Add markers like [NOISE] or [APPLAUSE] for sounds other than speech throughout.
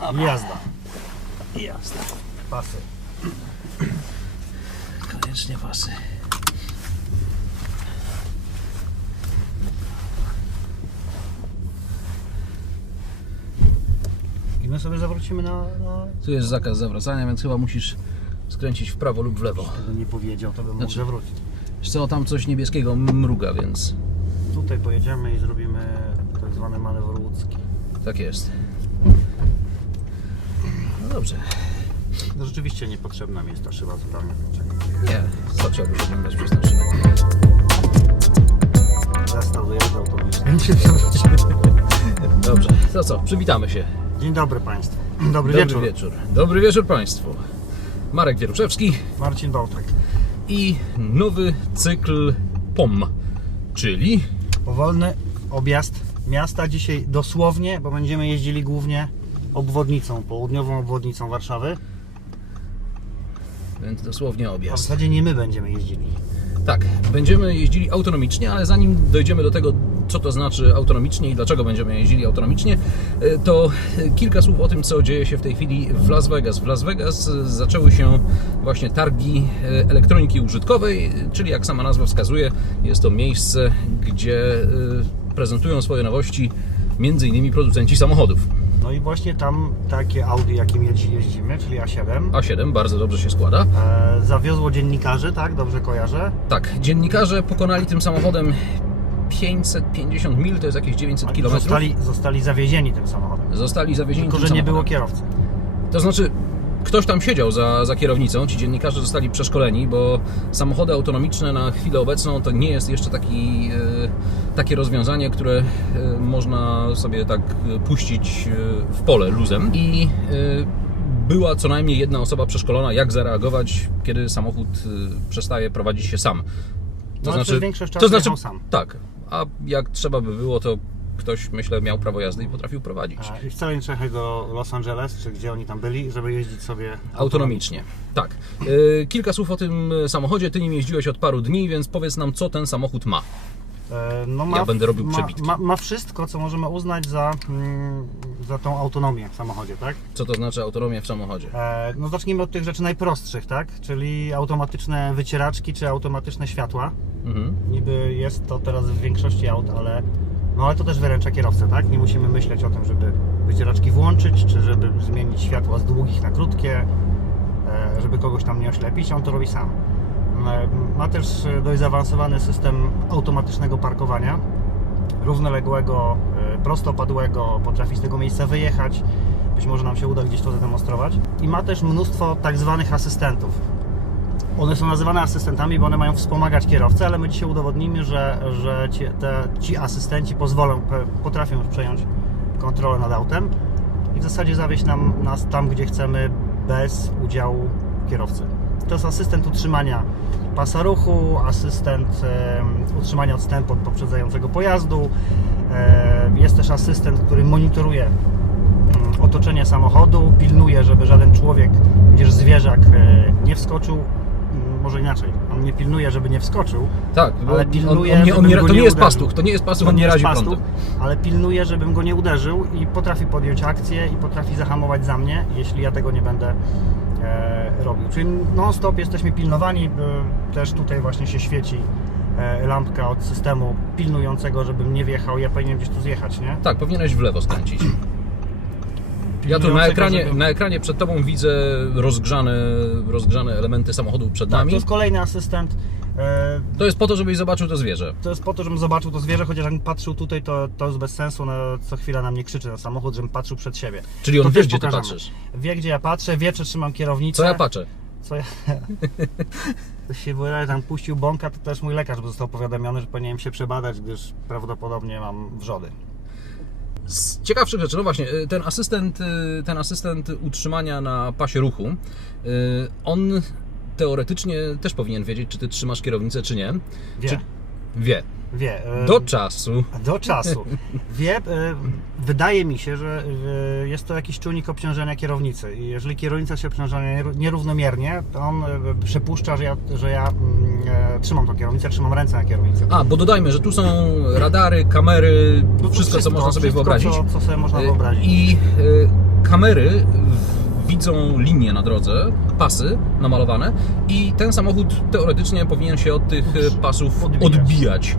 Jazda. Jasne. Pasy. Koniecznie pasy. I my sobie zawrócimy na... na... Tu jest zakaz zawracania, więc chyba musisz skręcić w prawo lub w lewo. Gdybym nie powiedział, to bym mógł Znaczy- zawrócić. Wiesz co, tam coś niebieskiego mruga, więc Tutaj pojedziemy i zrobimy tak zwany manewr łódzki. tak jest. Dobrze. No rzeczywiście niepotrzebna mi jest ta szyba zupełnie. Nie, co chciałbyś oglądać przez tę szybę? Wyjazdu autobusem. Dobrze, to co, przywitamy się. Dzień dobry Państwu. Dobry, Dobry wieczór. wieczór. Dobry wieczór Państwu. Marek Wieruszewski Marcin Bałtak. i nowy cykl POM, czyli Powolny objazd miasta dzisiaj dosłownie, bo będziemy jeździli głównie obwodnicą, południową obwodnicą Warszawy. więc dosłownie A w objazd. zasadzie nie my będziemy jeździli. Tak, będziemy jeździli autonomicznie, ale zanim dojdziemy do tego, co to znaczy autonomicznie i dlaczego będziemy jeździli autonomicznie, e, to kilka słów o tym, co dzieje się w tej chwili w Las Vegas. W Las Vegas e, zaczęły się właśnie targi e, elektroniki użytkowej, czyli jak sama nazwa wskazuje, jest to miejsce, gdzie prezentują swoje nowości innymi producenci samochodów. No i właśnie tam takie Audi, jakim jeździ- jeździmy, czyli A7, A7 bardzo dobrze się składa. e, zawiozło dziennikarzy, tak? Dobrze kojarzę? Tak, dziennikarze pokonali tym samochodem 550 mil, to jest jakieś 900 km. Zostali, zostali zawiezieni tym samochodem. Zostali zawiezieni Tylko, tym że nie było kierowcy. To znaczy, ktoś tam siedział za, za kierownicą, ci dziennikarze zostali przeszkoleni, bo samochody autonomiczne na chwilę obecną to nie jest jeszcze taki, e, takie rozwiązanie, które e, można sobie tak e, puścić w pole luzem. I była co najmniej jedna osoba przeszkolona, jak zareagować, kiedy samochód przestaje prowadzić się sam. No, ale przez większość czasu to znaczy, sam. tak, a jak trzeba by było, to ktoś, myślę, miał prawo jazdy i potrafił prowadzić. A, I wcale nie trzeba jechać do Los Angeles, czy gdzie oni tam byli, żeby jeździć sobie Autonomicznie. Tak. E, Kilka słów o tym samochodzie. Ty nim jeździłeś od paru dni, więc powiedz nam, co ten samochód ma. E, No Ja będę robił ma, przebitki. ma, ma wszystko, co możemy uznać za, mm, za tą autonomię w samochodzie, tak? Co to znaczy autonomia w samochodzie? E, No zacznijmy od tych rzeczy najprostszych, tak? Czyli automatyczne wycieraczki czy automatyczne światła. Mhm. Niby jest to teraz w większości aut, ale no ale to też wyręcza kierowcę, tak? Nie musimy myśleć o tym, żeby wycieraczki włączyć, czy żeby zmienić światła z długich na krótkie, e, żeby kogoś tam nie oślepić, on to robi sam. E, Ma też e, dość zaawansowany system automatycznego parkowania, równoległego, prostopadłego, potrafi z tego miejsca wyjechać. Być może nam się uda gdzieś to zademonstrować. I ma też mnóstwo tak zwanych asystentów. One są nazywane asystentami, bo one mają wspomagać kierowcę, ale my dzisiaj udowodnimy, że, że ci, te, ci asystenci pozwolą, potrafią przejąć kontrolę nad autem i w zasadzie zawieźć nam, nas tam, gdzie chcemy, bez udziału kierowcy. To jest asystent utrzymania pasa ruchu, asystent em, utrzymania odstępu od poprzedzającego pojazdu. E, jest też asystent, który monitoruje mm, otoczenie samochodu, pilnuje, żeby żaden człowiek, tudzież zwierzak e, nie wskoczył, może inaczej, on nie pilnuje, żeby nie wskoczył, Tak, bo Ale on, pilnuje, on, nie, on nie, to nie nie jest pastuch, to nie jest pastuch, to on nie razi pastuch, prądu. ale pilnuje, żebym go nie uderzył i potrafi podjąć akcję i potrafi zahamować za mnie, jeśli ja tego nie będę e, robił. Czyli non-stop jesteśmy pilnowani, e, też tutaj właśnie się świeci e, lampka od systemu pilnującego, żebym nie wjechał, ja powinienem gdzieś tu zjechać, nie? Tak, powinieneś w lewo skręcić. Ja tu na ekranie, na ekranie przed tobą widzę rozgrzane, rozgrzane elementy samochodu przed Tak, nami. to jest kolejny asystent. E, To jest po to, żebyś zobaczył to zwierzę. To jest po to, żebym zobaczył to zwierzę, chociaż jakbym patrzył tutaj, to, to jest bez sensu, no, co chwila na mnie krzyczy na samochód, żebym patrzył przed siebie. Czyli on To wie, gdzie ty pokażemy. patrzysz. Wie, gdzie ja patrzę, wie, czy trzymam kierownicę. Co ja patrzę? Co ja... [LAUGHS] To się wyraźnie tam puścił bąka, to też mój lekarz został powiadomiony, że powinienem się przebadać, gdyż prawdopodobnie mam wrzody. Z ciekawszych rzeczy, no właśnie, y, ten asystent, y, ten asystent utrzymania na pasie ruchu, y, on teoretycznie też powinien wiedzieć, czy ty trzymasz kierownicę, czy nie. Wie, Czy... Wie. wie. Do czasu. Do czasu. [LAUGHS] Wie, wydaje mi się, że jest to jakiś czujnik obciążenia kierownicy i jeżeli kierownica się obciąża nierównomiernie, to on przypuszcza, że ja, że ja mm, e, trzymam tą kierownicę, trzymam ręce na kierownicy. A, bo dodajmy, że tu są radary, kamery, No to wszystko, co można sobie wszystko, wyobrazić. Co, co sobie można Y, wyobrazić. I y, kamery widzą linie na drodze, pasy namalowane i ten samochód teoretycznie powinien się od tych pasów Odbijać. odbijać.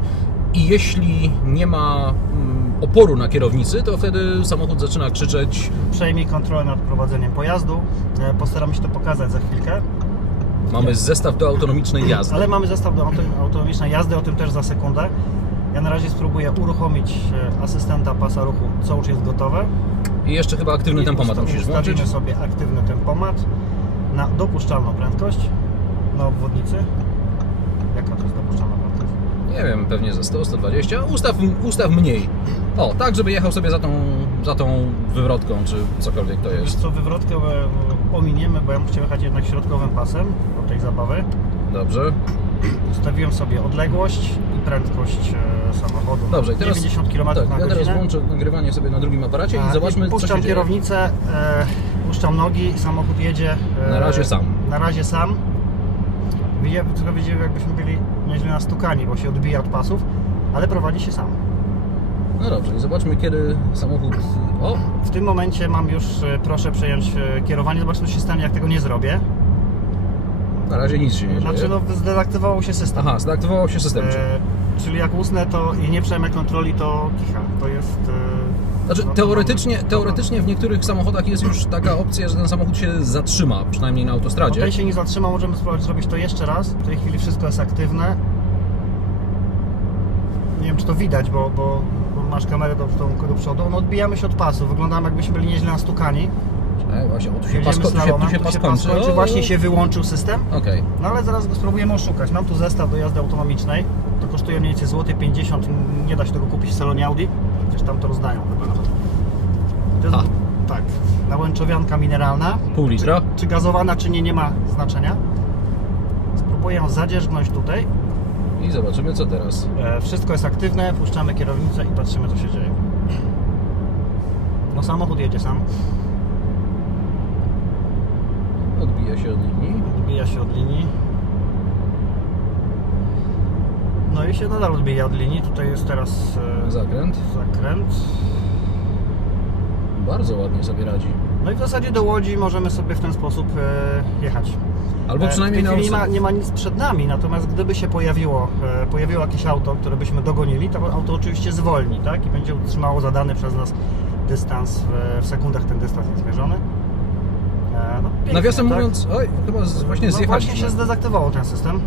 I jeśli nie ma mm, oporu na kierownicy, to wtedy samochód zaczyna krzyczeć Przejmij kontrolę nad prowadzeniem pojazdu. E, Postaramy się to pokazać za chwilkę. Mamy zestaw do autonomicznej jazdy. Ale mamy zestaw do auto- autonomicznej jazdy, o tym też za sekundę. Ja na razie spróbuję uruchomić e, asystenta pasa ruchu, co już jest gotowe. I jeszcze chyba aktywny I tempomat musisz włączyć. Sobie aktywny tempomat na dopuszczalną prędkość na obwodnicy. Jaka to jest dopuszczalna prędkość? Nie wiem, pewnie ze 100, 120. Ustaw, ustaw mniej. O, tak, żeby jechał sobie za tą, za tą wywrotką, czy cokolwiek to Wiesz jest. co, wywrotkę e, ominiemy, bo ja chciał jechać jednak środkowym pasem do tej zabawy. Dobrze. Ustawiłem sobie odległość i prędkość e, samochodu. Dobrze, i teraz 90 km tak, na ja teraz godzinę. włączę nagrywanie sobie na drugim aparacie i zobaczmy, co puszczam się dzieje. kierownicę, e, puszczam nogi, samochód jedzie. E, Na razie sam. Na razie sam. Widziałem, tylko widziałem, jakbyśmy byli nieźle nastukani, bo się odbija od pasów, ale prowadzi się sam. No dobrze, i zobaczmy, kiedy samochód... O, W tym momencie mam już, e, proszę przejąć e, kierowanie, zobaczmy się stanie, jak tego nie zrobię. na razie nic się nie Znaczy, dzieje. no, zdezaktywował się system. Aha, zdeaktywował się system. E, czyli jak usnę to i nie przejmę kontroli, to kicha. To jest... E, Znaczy, no, teoretycznie, teoretycznie w niektórych samochodach jest już taka opcja, że ten samochód się zatrzyma, przynajmniej na autostradzie. ten się nie zatrzyma, możemy spróbować zrobić to jeszcze raz. W tej chwili wszystko jest aktywne. Nie wiem, czy to widać, bo, bo masz kamerę do, do, do przodu. No, odbijamy się od pasu, wyglądamy jakbyśmy byli nieźle nastukani. E, właśnie, o, tu się Jedziemy pas, tu się, slalomem, tu się pas kończy. Właśnie się wyłączył system. Okej. No ale zaraz go spróbujemy oszukać. Mam tu zestaw do jazdy autonomicznej. To kosztuje mniej więcej złoty 50. Nie da się tego kupić w salonie Audi. Chociaż tam to rozdają chyba nawet. To jest, tak, nałęczowianka mineralna. Pół litra. Czy gazowana, czy nie, nie ma znaczenia. Spróbuję ją zadzierzgnąć tutaj. I zobaczymy, co teraz. E, wszystko jest aktywne, puszczamy kierownicę i patrzymy, co się dzieje. No samochód jedzie sam, Odbija się od linii. odbija się od linii. No i się nadal odbija od linii. Tutaj jest teraz e, Zakręt. zakręt. Bardzo ładnie sobie radzi. No i w zasadzie do Łodzi możemy sobie w ten sposób e, jechać. Albo E, przynajmniej na nie ma, nie ma nic przed nami, natomiast gdyby się pojawiło, e, pojawiło jakieś auto, które byśmy dogonili, to auto oczywiście zwolni, tak? I będzie utrzymało zadany przez nas dystans, w, sekundach ten dystans jest zmierzony. E, no, pięknie, Nawiasem tak? mówiąc, oj, chyba z, właśnie no zjechaliśmy. właśnie się zdezaktywował ten system.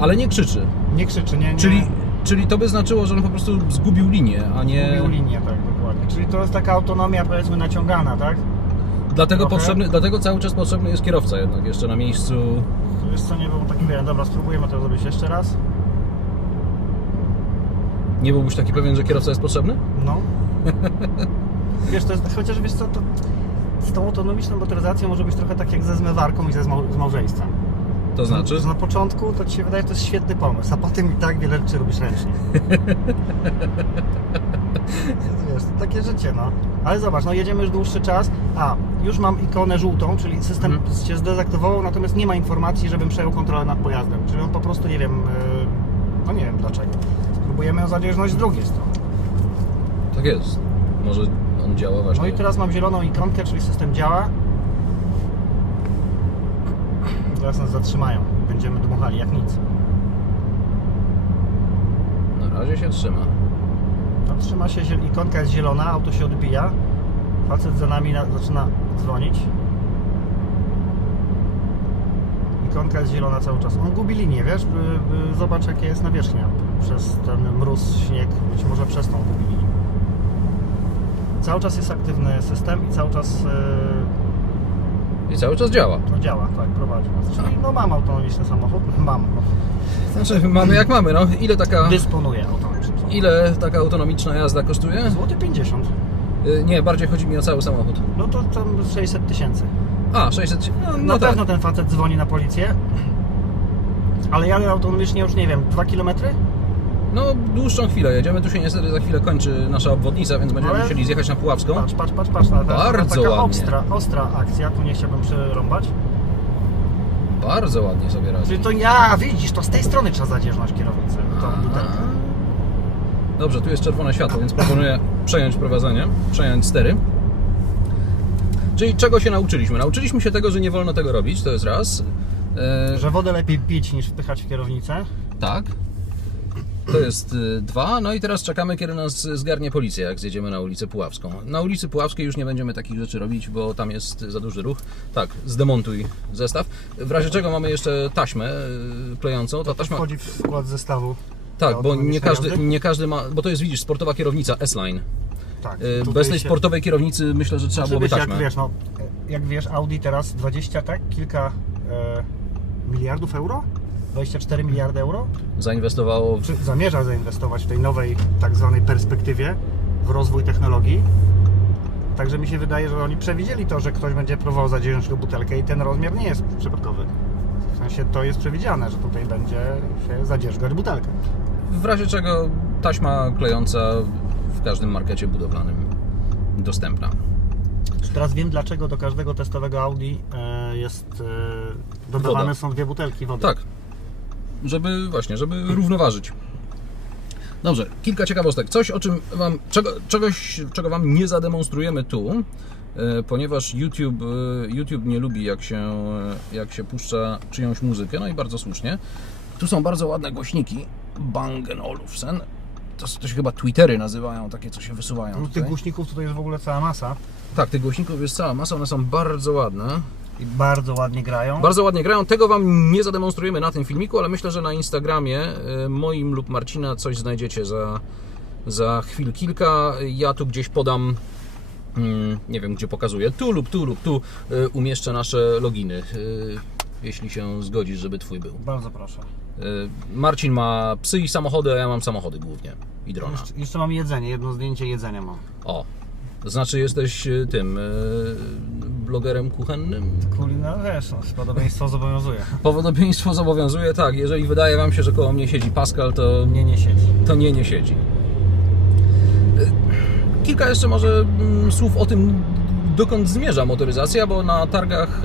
Ale nie krzyczy. Nie krzyczy, nie, nie. Czyli, czyli to by znaczyło, że on po prostu zgubił linię, a nie... Zgubił linię, tak, dokładnie. Czyli to jest taka autonomia, powiedzmy, naciągana, tak? Dlatego, Trochę. potrzebny, dlatego cały czas potrzebny jest kierowca jednak jeszcze na miejscu. Wiesz co, nie był taki wiem. Dobra, spróbujemy to zrobić jeszcze raz. Nie byłbyś taki pewien, że kierowca jest potrzebny? No. [LAUGHS] wiesz, to jest, chociaż wiesz co, to z tą autonomiczną motoryzacją może być trochę tak jak ze zmywarką i ze zmał, z małżeństwem. To znaczy? Że na początku to ci się wydaje, że to jest świetny pomysł, a potem i tak wiele rzeczy robisz ręcznie. [LAUGHS] [LAUGHS] wiesz, to takie życie, no. Ale zobacz, no jedziemy już dłuższy czas, a już mam ikonę żółtą, czyli system Mhm. się zdezaktywował, natomiast nie ma informacji, żebym przejął kontrolę nad pojazdem. Czyli on po prostu, nie wiem, yy, no nie wiem dlaczego. Spróbujemy ją zadzierżnąć z drugiej strony. Tak jest. Może on działa właśnie. No i teraz mam zieloną ikonkę, czyli system działa. Teraz nas zatrzymają. Będziemy dmuchali jak nic. Na razie się trzyma. No, trzyma się, ikonka jest zielona, auto się odbija. Facet za nami na, zaczyna dzwonić. Ikonka jest zielona cały czas. On gubi linię, wiesz? Y, y, Zobacz jakie jest nawierzchnia przez ten mróz, śnieg. Być może przez tą gubi linię. Cały czas jest aktywny system i cały czas y, I cały czas działa. No działa, tak, prowadzi nas. Czyli no mam autonomiczny samochód, [LAUGHS] mam. Znaczy, mamy jak mamy, no. Ile taka, Dysponuję autonomicznym samochodem. Ile taka autonomiczna jazda kosztuje? Złoty 50. Y, Nie, bardziej chodzi mi o cały samochód. No to tam 600 tysięcy. A, 600. No, Na no tak. pewno ten facet dzwoni na policję. Ale jadę autonomicznie już nie wiem, 2 km? No, dłuższą chwilę jedziemy. Tu się niestety za chwilę kończy nasza obwodnica, więc będziemy Ale- musieli zjechać na Puławską. Patrz, patrz, patrz, patrz. na- Bardzo taka ładnie. Ostra, ostra akcja, tu nie chciałbym przerąbać. Bardzo ładnie sobie radzi. Czyli to ja, widzisz, to z tej strony trzeba zadzierżnąć kierownicę. Tą Aha. Dobrze, tu jest czerwone światło, więc proponuję przejąć prowadzenie, przejąć stery. Czyli czego się nauczyliśmy? Nauczyliśmy się tego, że nie wolno tego robić, to jest raz. E, Że wodę lepiej pić niż wpychać w kierownicę. Tak. To jest y, dwa. No i teraz czekamy, kiedy nas zgarnie policja, jak zjedziemy na ulicę Puławską. Na ulicy Puławskiej już nie będziemy takich rzeczy robić, bo tam jest za duży ruch. Tak, zdemontuj zestaw. W razie czego mamy jeszcze taśmę y, klejącą. Ta taśma. Wchodzi w skład zestawu. Tak, bo nie każdy, nie każdy ma. Bo to jest, widzisz, sportowa kierownica S-Line. Tak. Y, Bez tej się- sportowej kierownicy myślę, że trzeba Znaczy, byłoby taśmę. jak wiesz, no, jak wiesz, Audi teraz 20, tak? Kilka e, miliardów euro? 24 miliardy euro? Zainwestowało w Czy zamierza zainwestować w tej nowej tak zwanej perspektywie w rozwój technologii? Także mi się wydaje, że oni przewidzieli to, że ktoś będzie próbował zadziernąć butelkę i ten rozmiar nie jest przypadkowy. W sensie to jest przewidziane, że tutaj będzie się zadzierzgać butelkę. W razie czego taśma klejąca w każdym markecie budowlanym dostępna. Teraz wiem, dlaczego do każdego testowego Audi e, jest e, dodawane Woda. są dwie butelki wody. Tak. Żeby właśnie, żeby równoważyć. Dobrze, kilka ciekawostek. Coś, o czym wam, czego, czegoś, czego Wam nie zademonstrujemy tu, e, ponieważ YouTube, YouTube nie lubi, jak się, jak się puszcza czyjąś muzykę, no i bardzo słusznie. Tu są bardzo ładne głośniki Bang Olufsen. To, to się chyba Twittery nazywają, takie co się wysuwają. No, tych tutaj. głośników tutaj jest w ogóle cała masa Tak, tych głośników jest cała masa, one są bardzo ładne. i bardzo ładnie grają. Bardzo ładnie grają. Tego Wam nie zademonstrujemy na tym filmiku, ale myślę, że na Instagramie e, moim lub Marcina coś znajdziecie za, za chwil kilka. Ja tu gdzieś podam, mm, nie wiem gdzie pokazuję, tu lub tu lub tu e, umieszczę nasze loginy, e, jeśli się zgodzisz, żeby Twój był. Bardzo proszę. E, Marcin ma psy i samochody, a ja mam samochody głównie i drona. Jeszcze, jeszcze mam jedzenie, jedno zdjęcie jedzenia mam. O, to znaczy jesteś e, tym e, blogerem kuchennym? Kuli, no wiesz, no, podobieństwo zobowiązuje. [LAUGHS] Podobieństwo zobowiązuje, tak. Jeżeli wydaje Wam się, że koło mnie siedzi Pascal, to Nie, nie siedzi. to nie, nie siedzi. Y, Kilka jeszcze może mm, słów o tym, dokąd zmierza motoryzacja, bo na targach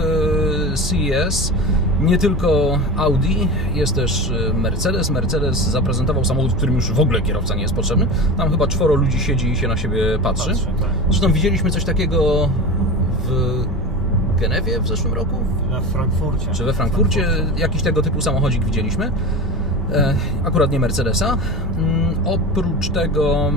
y, CES nie tylko Audi, jest też y, Mercedes. Mercedes zaprezentował samochód, w którym już w ogóle kierowca nie jest potrzebny. Tam chyba czworo ludzi siedzi i się na siebie patrzy. Patrzę, tak. Zresztą widzieliśmy coś takiego w Genewie w zeszłym roku, Na Frankfurcie. czy we Frankfurcie jakiś tego typu samochodzik widzieliśmy. E, Akurat nie Mercedesa. Mm, Oprócz tego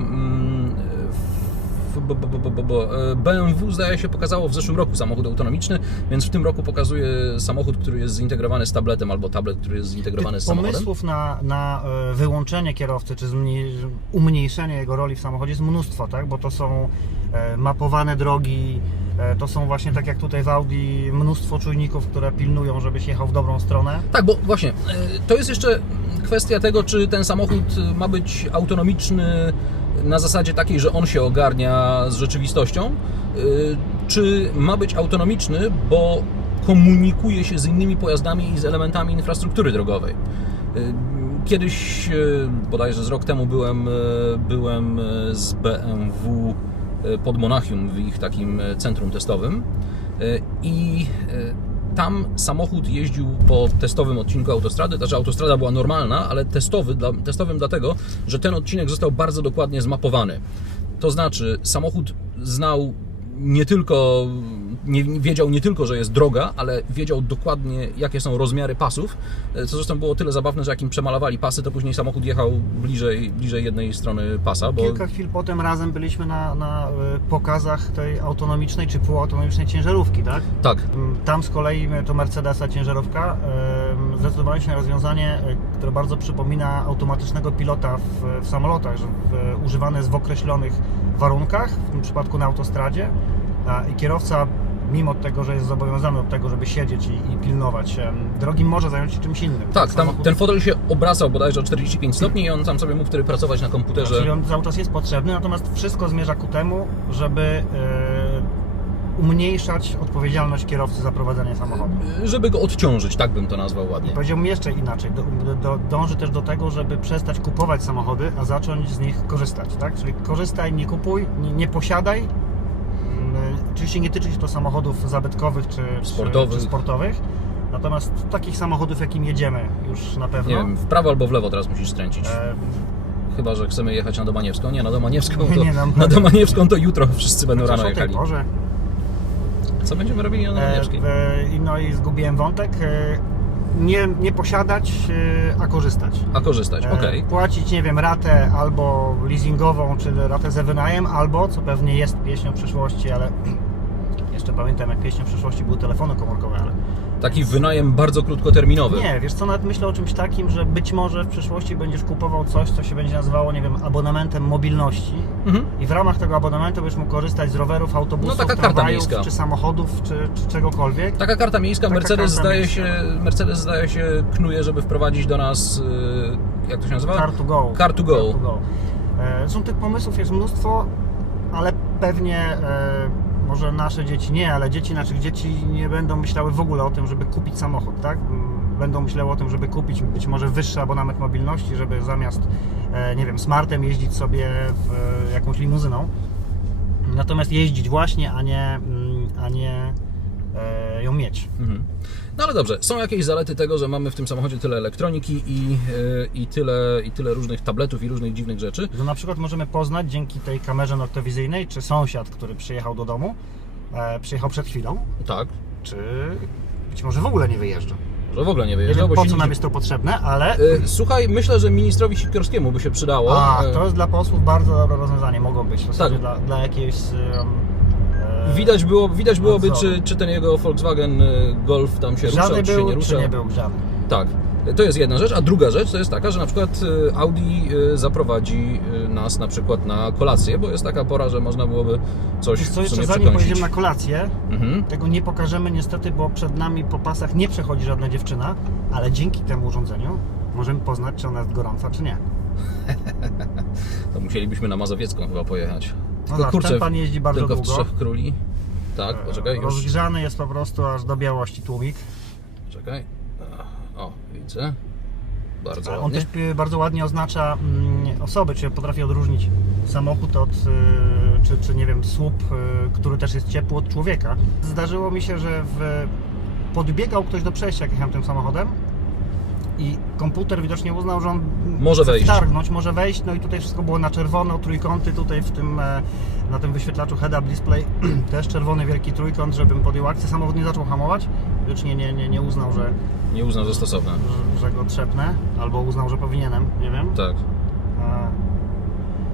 BMW zdaje się pokazało w zeszłym roku samochód autonomiczny, więc w tym roku pokazuje samochód, który jest zintegrowany z tabletem albo tablet, który jest zintegrowany z samochodem. pomysłów na, na e, wyłączenie kierowcy, czy umniejszenie jego roli w samochodzie jest mnóstwo, tak? Bo to są e, mapowane drogi, e, to są właśnie tak jak tutaj w Audi mnóstwo czujników, które pilnują, żebyś jechał w dobrą stronę. Tak, bo właśnie, e, to jest jeszcze kwestia tego, czy ten samochód e, ma być autonomiczny na zasadzie takiej, że on się ogarnia z rzeczywistością, e, czy ma być autonomiczny, bo komunikuje się z innymi pojazdami i z elementami infrastruktury drogowej. E, Kiedyś, e, bodajże z rok temu byłem, byłem z BMW pod Monachium w ich takim centrum testowym i tam samochód jeździł po testowym odcinku autostrady, znaczy autostrada była normalna, ale testowy, dla, testowym dlatego, że ten odcinek został bardzo dokładnie zmapowany. To znaczy samochód znał nie tylko, nie, wiedział nie tylko, że jest droga, ale wiedział dokładnie, jakie są rozmiary pasów, e, co zresztą było tyle zabawne, że jak im przemalowali pasy, to później samochód jechał bliżej, bliżej jednej strony pasa, bo Kilka chwil potem razem byliśmy na, na e, pokazach tej autonomicznej czy półautonomicznej ciężarówki, tak? tak, Tam z kolei to Mercedesa ciężarówka em, zdecydowaliśmy na rozwiązanie, e, które bardzo przypomina automatycznego pilota w, w samolotach, że w, używane jest w określonych warunkach, w tym przypadku na autostradzie i kierowca mimo tego, że jest zobowiązany do tego, żeby siedzieć i, i pilnować drogi, może zająć się czymś innym. tak, tam ten fotel się obracał bodajże o 45 stopni i on tam sobie mógł wtedy pracować na komputerze. Czyli on cały czas jest potrzebny, natomiast wszystko zmierza ku temu, żeby e, umniejszać odpowiedzialność kierowcy za prowadzenie samochodu. żeby go odciążyć, tak bym to nazwał ładnie. Powiedziałbym jeszcze inaczej, do, do, dąży też do tego, żeby przestać kupować samochody, a zacząć z nich korzystać, tak? Czyli korzystaj, nie kupuj, nie, nie posiadaj. Mm, Oczywiście nie tyczy się to samochodów zabytkowych czy Sportowych. czy, czy sportowych, natomiast takich samochodów, jakim jedziemy już na pewno. Nie wiem, w prawo albo w lewo teraz musisz skręcić. e, Chyba, że chcemy jechać na Domaniewską. Nie, na Domaniewską [LAUGHS] Nie, to, nie, na- na Domaniewską to jutro wszyscy będą rano o tej jechali. porze. Co będziemy robili na E, Nowieczki? w- no i zgubiłem wątek. E, nie, nie posiadać, e, a korzystać. A korzystać, E, okej. Płacić, nie wiem, ratę albo leasingową, czy ratę za wynajem, albo, co pewnie jest pieśnią przyszłości, ale [CLEARS THROAT] jeszcze pamiętam, jak pieśnią przyszłości były telefony komórkowe, ale Taki wynajem bardzo krótkoterminowy. nie, wiesz co, nawet myślę o czymś takim, że być może w przyszłości będziesz kupował coś, co się będzie nazywało, nie wiem, abonamentem mobilności Mhm. i w ramach tego abonamentu będziesz mógł korzystać z rowerów, autobusów, No, taka karta tramwajów, czy samochodów, czy, czy czegokolwiek. Taka karta miejska, Taka Mercedes, karta zdaje miejska. się, Mercedes zdaje się knuje, żeby wprowadzić do nas, y, jak to się nazywa? Car to go. Car to go. E, Są tych pomysłów, jest mnóstwo, ale pewnie e, może nasze dzieci nie, ale dzieci naszych dzieci nie będą myślały w ogóle o tym, żeby kupić samochód, tak? Będą myślały o tym, żeby kupić być może wyższy abonament mobilności, żeby zamiast, e, nie wiem, smartem jeździć sobie e, jakąś limuzyną. Natomiast jeździć właśnie, a nie, mm, a nie e, ją mieć. Mhm. No ale dobrze, są jakieś zalety tego, że mamy w tym samochodzie tyle elektroniki i, y, i, tyle, i tyle różnych tabletów i różnych dziwnych rzeczy. że na przykład możemy poznać dzięki tej kamerze noktowizyjnej, czy sąsiad, który przyjechał do domu, e, przyjechał przed chwilą, Tak, czy być może w ogóle nie wyjeżdża. że w ogóle nie Nie wyjeżdżał, wiem po co nam jest to potrzebne, ale Y, Słuchaj, myślę, że ministrowi Sikorskiemu by się przydało. a, Y, to jest dla posłów bardzo dobre rozwiązanie, mogło być w zasadzie Tak. dla, dla jakiejś um, Widać, było, widać byłoby, nadzoru. czy, czy ten jego Volkswagen y, Golf tam się ruszał, Grzany czy się nie czy ruszał. nie był grzany. Tak. To jest jedna rzecz, a druga rzecz to jest taka, że na przykład y, Audi y, zaprowadzi nas na przykład na kolację, bo jest taka pora, że można byłoby coś Wiesz co, jeszcze zanim pojedziemy na kolację, Mhm. tego nie pokażemy niestety, bo przed nami po pasach nie przechodzi żadna dziewczyna, ale dzięki temu urządzeniu możemy poznać, czy ona jest gorąca, czy nie. [LAUGHS] To musielibyśmy na Mazowiecką chyba pojechać. No zobacz, ten pan jeździ bardzo tylko w długo. Trzech Króli. Tak, poczekaj, już. Rozgrzany jest po prostu aż do białości tłumik. Czekaj. O, widzę. Bardzo On ładnie. też y, bardzo ładnie oznacza mm, osoby, czy potrafi odróżnić samochód od, y, czy, czy nie wiem, słup, y, który też jest ciepły od człowieka. Zdarzyło mi się, że w, podbiegał ktoś do przejścia, jak jechałem tym samochodem i komputer widocznie uznał, że on Może wejść. wtargnąć, może wejść, no i tutaj wszystko było na czerwono, trójkąty tutaj w tym, e, na tym wyświetlaczu head-up display [CLEARS THROAT] też czerwony wielki trójkąt, żebym podjął akcję, samochód nie zaczął hamować, widocznie nie, nie, nie uznał, że, Nie uznał za stosowne. że, że go trzepnę, albo uznał, że powinienem, nie wiem. Tak. A,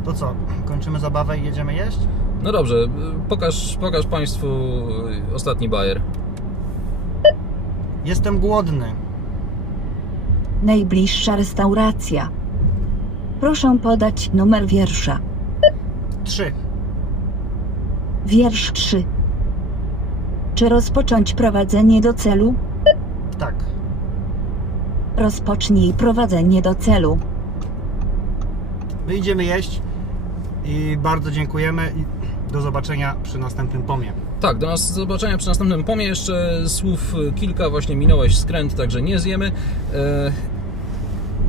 To co, kończymy zabawę i jedziemy jeść? No dobrze, y, pokaż, pokaż Państwu ostatni bajer. Jestem głodny. Najbliższa restauracja. Proszę podać numer wiersza. Trzy. Wiersz 3. Czy rozpocząć prowadzenie do celu? Tak. Rozpocznij prowadzenie do celu. My idziemy jeść i bardzo dziękujemy i do zobaczenia przy następnym pomie. Tak, do nas zobaczenia przy następnym pomie. Jeszcze słów y, kilka, właśnie minąłeś skręt, także nie zjemy. E,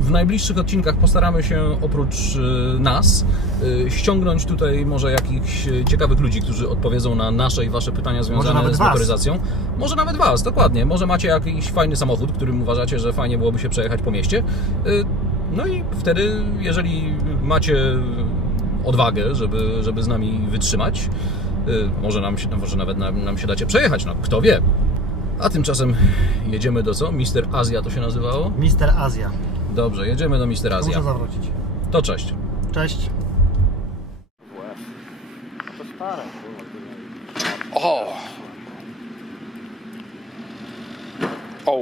W najbliższych odcinkach postaramy się oprócz y, nas y, ściągnąć tutaj może jakichś y, ciekawych ludzi, którzy odpowiedzą na nasze i Wasze pytania związane z was. motoryzacją. Może nawet Was, dokładnie. Może macie jakiś fajny samochód, którym uważacie, że fajnie byłoby się przejechać po mieście. Y, No i wtedy, jeżeli macie odwagę, żeby, żeby z nami wytrzymać, y, może, nam się, może nawet nam, nam się dacie przejechać, no kto wie. A tymczasem jedziemy do co? Mister Azja to się nazywało? Mister Azja. Dobrze, jedziemy do Mister Azja. Muszę zawrócić. To cześć. Cześć. O! O!